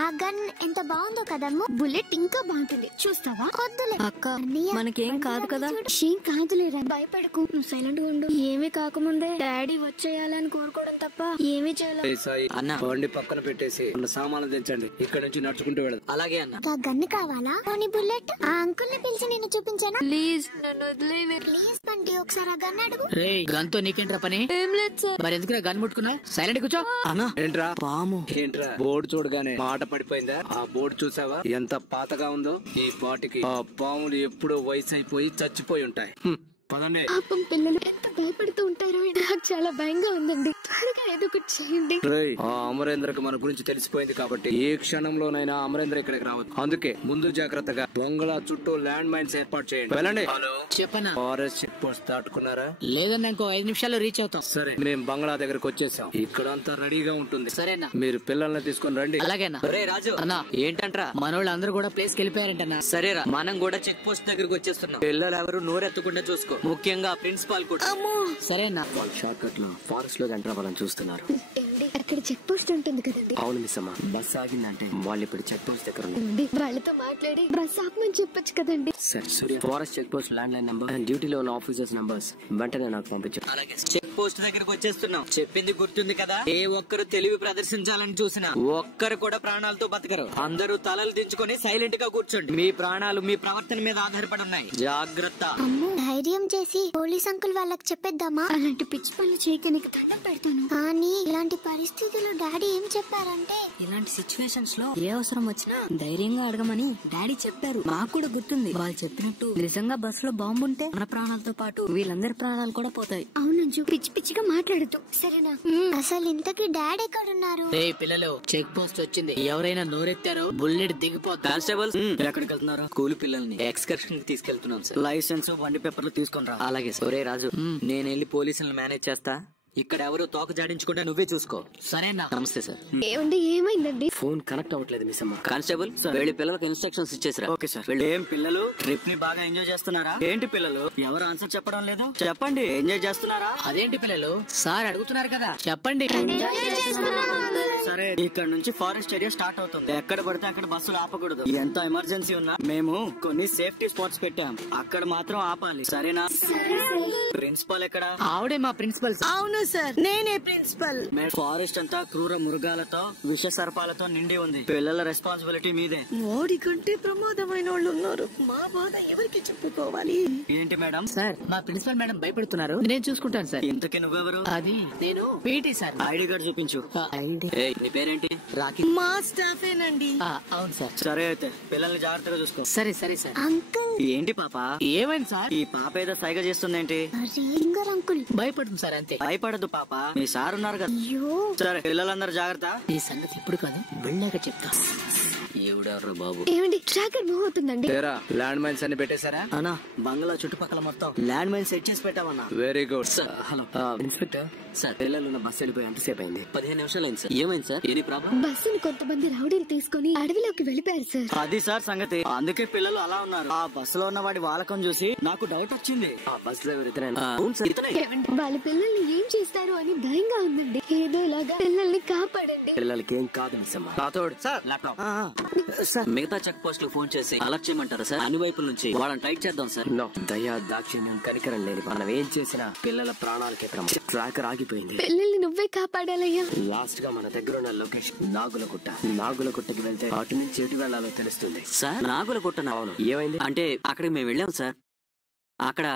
ఆ గన్ ఎంత బాగుందో కదమ్ము. బుల్లెట్ ఇంకా బాగుంటుంది, చూస్తావా? వద్దులే అక్క, మనకేం కాదు కదా. ఏం కాదులేరా, భయపడకు, నువ్వు సైలెంట్ గా ఉండు. ఏమీ కాకముందే డాడీ వచ్చేయాలని కోరుకోవడం తప్ప ఏమీ చేయాలి. అన్న బండి పక్కన పెట్టేసి సామాన్లు తెచ్చండి, ఇక్కడ నుంచి నడుచుకుంటూ వెళ్ళదు. అలాగే అన్న. గన్ను కావాలా? పోనీ బుల్లెట్ ఆ అంకుల్ ని పిలిచి నేను చూపించానా? ప్లీజ్ నన్ను వదిలేవే. ప్లీజ్ బండి, ఒకసారి ఆ గన్ అడుగు. రే, గన్ తో నీకేంట్రా పని? ఏం లేదు సార్. మరి ఎందుకు గన్ ముట్టుకున్నా? సైలెంట్ కూర్చో. అన్నా ఏంట్రా పాము? ఏంట్రా బోర్డు చూడగానే మాట పడిపోయిందా? ఆ బోర్డు చూసావా ఎంత పాతగా ఉందో? ఈ పాటికి ఆ పాములు ఎప్పుడో వయసు అయిపోయి చచ్చిపోయి ఉంటాయి. పదండి. పాపం పిల్లలు ఎంత భయపడుతూ ఉంటారో, నాకు చాలా భయంగా ఉందండి. త్వరగా ఏదో ఒకటి చేయండి. ఆ అమరేంద్రకి మన గురించి తెలిసిపోయింది కాబట్టి ఏ క్షణంలోనైనా అమరేంద్ర ఇక్కడికి రావద్దు. అందుకే ముందు జాగ్రత్తగా బంగ్లా చుట్టూ ల్యాండ్ మైన్స్ ఏర్పాటు చేయండి. వెళ్ళండి. చెప్పనా? ఫారెస్ట్ చెక్ పోస్ట్ దాటుకున్నారా? లేదన్నా, ఇంకో 5 నిమిషాల్లో రీచ్ అవుతాం. సరే, మేము బంగ్లా దగ్గరకు వచ్చేసాం. ఇక్కడ అంతా రెడీగా ఉంటుంది. సరేనా? మీరు పిల్లల్ని తీసుకొని రండి. అలాగేనా? రే రాజు అన్నా, ఏంటంట్రా? మనోళ్ళు అందరూ కూడా ప్లేస్ కి వెళ్ళిపోయారంటన్నా. సరేరా, మనం కూడా చెక్ పోస్ట్ దగ్గరకు వచ్చేస్తున్నాం. పిల్లలు ఎవరు నోరెత్తకుండా చూసుకో, ముఖ్యంగా ప్రిన్సిపాల్ కూడా. సరేనా? షార్ట్ కట్ లో ఫారెస్ట్ లో ఎంటర్ అవ్వాలని చూస్తున్నారు. అక్కడ చెక్ పోస్ట్ ఉంటుంది కదండి. అవును మిస్ అమ్మా, బస్ ఆగిందంటే వాళ్ళు ఇప్పుడు చెక్ పోస్ట్ దగ్గర ఉన్నారు. వాళ్ళతో మాట్లాడి బస్ ఆపమని చెప్పొచ్చు కదండి. సరే Surya, forest check post land line number and డ్యూటీలో ఉన్న ఆఫీసర్స్ నంబర్స్ వెంటనే నాకు పంపించు. అలాగే, చెక్ పోస్ట్ దగ్గరకు వచ్చేస్తున్నాం. చెప్పింది గుర్తుంది కదా? ఏ ఒక్కరు తెలివి ప్రదర్శించాలని చూసినా ఒక్కరు కూడా ప్రాణాలతో బతకరు. అందరూ తలలు దించుకొని సైలెంట్ గా కూర్చోండి. మీ ప్రాణాలు మీ ప్రవర్తన మీద ఆధారపడి ఉన్నాయి. జాగ్రత్త. అమ్మో, ధైర్యం చేసి పోలీస్ అంకుల్ వాళ్ళకి చెప్పేద్దామా? అలాంటి పిచ్చి పనులు చేయక నీకు దండం పెడతాను. కానీ ఇలాంటి పరిస్థితుల్లో డాడీ ఏం చెప్పారంటే, ఇలాంటి సిచ్యువేషన్స్ లో ఏ అవసరం వచ్చినా ధైర్యంగా అడగమని డాడీ చెప్పారు. మాకు కూడా గుర్తుంది. వాళ్ళు చెప్పినట్టు నిజంగా బస్ లో బాంబు ఉంటే మన ప్రాణాలతో పాటు వీళ్ళందరి ప్రాణాలు కూడా పోతాయి. అవునంజు, పిచ్చి పిచ్చిగా మాట్లాడదు సరేనా? అసలు ఇంతకీ డాడీ ఎక్కడున్నారు? రే పిల్లలు, చెక్ పోస్ట్ వచ్చింది. ఎవరైనా నోరెత్తారో బుల్లెట్ దిగిపోతా. కానిస్టేబుల్స్ ఎక్కడికి వెళ్తున్నారు? స్కూల్ పిల్లల్ని ఎక్స్కర్షన్ కి తీసుకెళ్తున్నాం సార్. లైసెన్స్ బండి పేపర్లు తీసుకుని రా. అలాగే సార్. ఒరే రాజు, నేను వెళ్ళి పోలీసులను మేనేజ్ చేస్తా. ఇక్కడ ఎవరు తోక జాడించకుండా నువ్వే చూసుకో. సరేనా? నమస్తే సార్. ఏమండి, ఏమైందండి? ఫోన్ కనెక్ట్ అవ్వట్లేదు మిస్ అమ్మ. కానిస్టేబుల్, వెళ్ళి పిల్లలకు ఇన్స్ట్రక్షన్స్ ఇచ్చేసిరా. Okay sir. ఏం పిల్లలు, ట్రిప్ ని బాగా ఎంజాయ్ చేస్తున్నారా? ఏంటి పిల్లలు, ఎవరు ఆన్సర్ చెప్పడం లేదు? చెప్పండి, ఎంజాయ్ చేస్తున్నారా? అదేంటి పిల్లలు, సార్ అడుగుతున్నారు కదా, చెప్పండి. సరే, ఇక్కడ నుంచి ఫారెస్ట్ ఏరియా స్టార్ట్ అవుతుంది. ఎక్కడ పడితే అక్కడ బస్సులు ఆపకూడదు. ఎంత ఎమర్జెన్సీ ఉన్నా మేము కొన్ని సేఫ్టీ స్పాట్స్ పెట్టాం, అక్కడ మాత్రం ఆపాలి. సరేనా? ప్రిన్సిపల్ ఎక్కడ? ఆవిడే మా ప్రిన్సిపల్. అవును సార్, నేనే ప్రిన్సిపల్. ఫారెస్ట్ అంతా క్రూర మృగాలతో విష సర్పాలతో నిండి ఉంది. పిల్లల రెస్పాన్సిబిలిటీ మీదే. మోడీ కంటే ప్రమాదమైన వాళ్ళు ఉన్నారు. మా బాధ ఎవరికి చెప్పుకోవాలి? ఏంటి మేడం? సార్, మా ప్రిన్సిపల్ మేడం భయపెడుతున్నారు, నేను చూసుకుంటాను సార్. ఇంతకీ నువ్వెవరు? అది నేను పీటీ సార్. ఐడి కార్డు చూపించు. ఐడి? ఏయ్, నీ పేరేంటి? రాఖీ. మా స్టాఫేనండి. అవును సార్. సరే అయితే పిల్లల్ని జాగ్రత్తగా చూసుకో. సరే సరే సార్. అంకుల్, ఏంటి పాప? ఏమైంది సార్? ఈ పాప ఏదో సైగ చేస్తుందేంటి? రింగర్ అంకుల్. భయపడుతుంది సార్, అంతే. భయపడదు పాప, మీ సార్ ఉన్నారు కదా. అయ్యో, సరే, పిల్లలందరూ జాగ్రత్త. ఈ సంగతి ఇప్పుడు కాదు, వెళ్ళాక చెప్తా. ఎవడారు బాబు? ఏమండి, ట్రాకర్ మూవ్ అవుతుందండి. ల్యాండ్ మైన్స్ అన్ని పెట్టేశారా? అన్నా, బంగ్లా చుట్టుపక్కల మొత్తం ల్యాండ్ మైన్ సెట్ చేసి పెట్టామన్నా. Very good. Hello inspector sir, పిల్లలు బస్సు వెళ్ళిపోయి ఎంతసేపు అయింది? 15 నిమిషాలు అయింది సార్. ఏమైంది సార్? ఏది ప్రాబ్లం? బస్సుని కొంతమంది రౌడీలు తీసుకుని అడవిలోకి వెళ్ళిపోయారు సార్. అది సార్ సంగతి. అందుకే పిల్లలు అలా ఉన్నారు. ఆ బస్సులో ఉన్న వాడి వాలకం చూసి నాకు డౌట్ వచ్చింది. ఆ బస్ డ్రైవర్ ఇతనేనా? అవును సార్, ఇతనే. ఏమండి, వాళ్ళ పిల్లల్ని ఏం చేస్తారు అని భయంగా ఉందండి. ఏదో ఇలాగా పిల్లల్ని కాపాడండి. పిల్లలకి ఏం కాదు మిస్ అమ్మ. Rathod sir, laptop sir. మిగతా చెక్ పోస్ట్ కు ఫోన్ చేసి అలర్ట్ చేయమంటారా సార్? అన్ని వైపుల నుంచి వాళ్ళని టైట్ చేద్దాం సార్. నో, దయా దాక్షిణ్యం కనికరం లేని మనం ఏం చేసినా పిల్లల ప్రాణాలకి ప్రమాదం. ట్రాకర్ ఆగిపోయింది. పిల్లల్ని నువ్వే కాపాడాలయ్యా. లాస్ట్ గా మన దగ్గర ఉన్న లొకేషన్ నాగులగుట్ట. నాగులగుట్టకి వెళ్తే అటు నుంచి ఎటు వెళ్లాలో తెలుస్తుంది. సార్, నాగుల కొట్టనా? అవును. ఏమైంది? అంటే అక్కడికి మేము వెళ్ళాం సార్. అక్కడ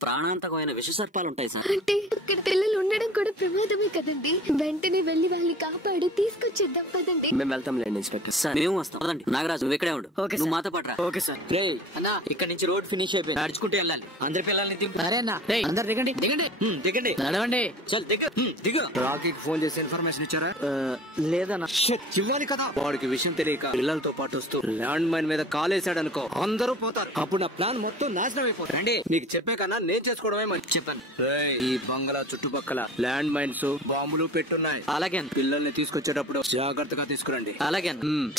ప్రాణాంతకమైన విష సర్పాలు ఉంటాయి సార్. అంటే అక్కడ పిల్లలు ఉండడం కూడా ప్రమాదమే కదండి. వెంటనే వెళ్లి వాళ్ళని కాపాడి తీసుకొచ్చేద్దాం పదండి. మేము వెళ్తాం లేండి ఇన్స్పెక్టర్. సార్, మేము వస్తాం. పదండి. నాగరాజు, నువ్వు ఇక్కడే ఉండు. నువ్వు మాతో పట్రా. Okay sir. అన్నా, ఇక్కడ నుంచి రోడ్ ఫినిష్ అయిపోయింది, నడుచుకుంటూ వెళ్ళాలి. అందరి పిల్లల్ని దిగు. సరే అన్న, అందరు దిగండి దిగండి దిగండి. నడవండి. చల్ దిగు. దిగు. రాకీకి ఫోన్ చేసి ఇన్ఫర్మేషన్ ఇచ్చారా? లేదన్నా. ఇవ్వాలి కదా. వాడికి విషయం తెలియక పిల్లలతో పాటు వస్తూ ల్యాండ్ మైన్ మీద కాలేసాడనుకో, అందరూ పోతారు. అప్పుడు నా ప్లాన్ మొత్తం నాశనం అయిపోతుంది. రండి, నీకు చెప్పే కన్నా నేను చేసుకోవడమే మంచి. చెప్పండి. ఈ బంగ్లా చుట్టుపక్కల ల్యాండ్ మైన్స్ బాంబులు పెట్టున్నాయి. అలాగే పిల్లల్ని తీసుకొచ్చేటప్పుడు జాగ్రత్తగా తీసుకురండి. అలాగే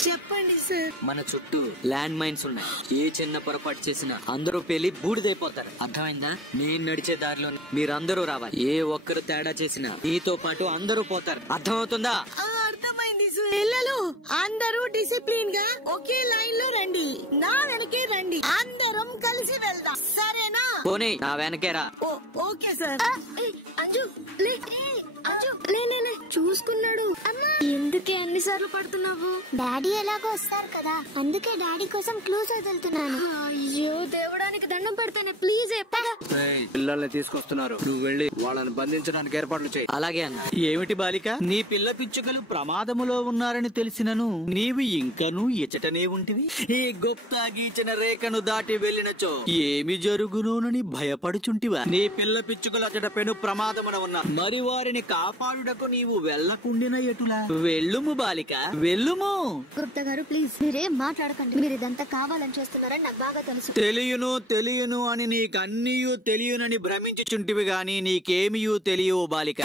చెప్పండి సార్. మన చుట్టూ ల్యాండ్ మైన్స్ ఉన్నాయి. ఏ చిన్న పొరపాటు చేసినా అందరూ పేలి బూడిదైపోతారు. అర్థమైందా? నేను నడిచే దారిలో మీరందరూ రావాలి. ఏ ఒక్కరు తేడా చేసినా మీతో పాటు అందరూ పోతారు. అర్థమవుతుందా? అర్థమైంది సార్. పిల్లలు అందరూ డిసిప్లిన్ గా ఒకే లైన్ లో రండి. నా వెనకే రండి. అందరం కలిసి వెళ్దాం, సరేనా? పోనీ నా వెనకేరా. Okay sir. అంజు లే అంజు లే చూసుకున్నాడు. అమ్మా ఎందుకే అన్నిసార్లు పడుతున్నావు? డాడీ ఎలాగో వస్తారు కదా, అందుకే డాడీ కోసం క్లూస్ వదులుతున్నాను. అయ్యో దేవుడానికి దండం పెడతానే, ప్లీజ్ ఎప్పగా. పిల్లల్ని తీసుకొస్తున్నారు, నువ్వు వెళ్ళి వాళ్ళని బంధించడానికి ఏర్పాట్లు చేయి. అలాగే అన్న. ఏమిటి బాలిక, నీ పిల్ల పిచ్చుకలు ప్రమాదములో ఉన్నారని తెలిసినను నీవు ఇంకనూ ఇచటనే ఉంటివి? ఈ గుప్తా గీచిన రేఖను దాటి వెళ్ళినచో ఏమి జరుగునోనని భయపడుచుంటివా? నీ పిల్ల పిచ్చుకలు అచట పెను ప్రమాదమున ఉన్నా, మరి వారిని కాపాడుటకు నీవు వెళ్ళకుండిన ఎటులా? వెళ్ళుము బాలిక, వెళ్ళుము. గుప్తా గారు ప్లీజ్ మీరేం మాట్లాడకండి. మీరు ఇదంతా కావాలని చేస్తున్నారని నాకు బాగా తెలుసు. తెలియను అని నీకన్నీయూ తెలియనని భ్రమించుచుంటివి గాని నీకేమియూ తెలియవు బాలిక.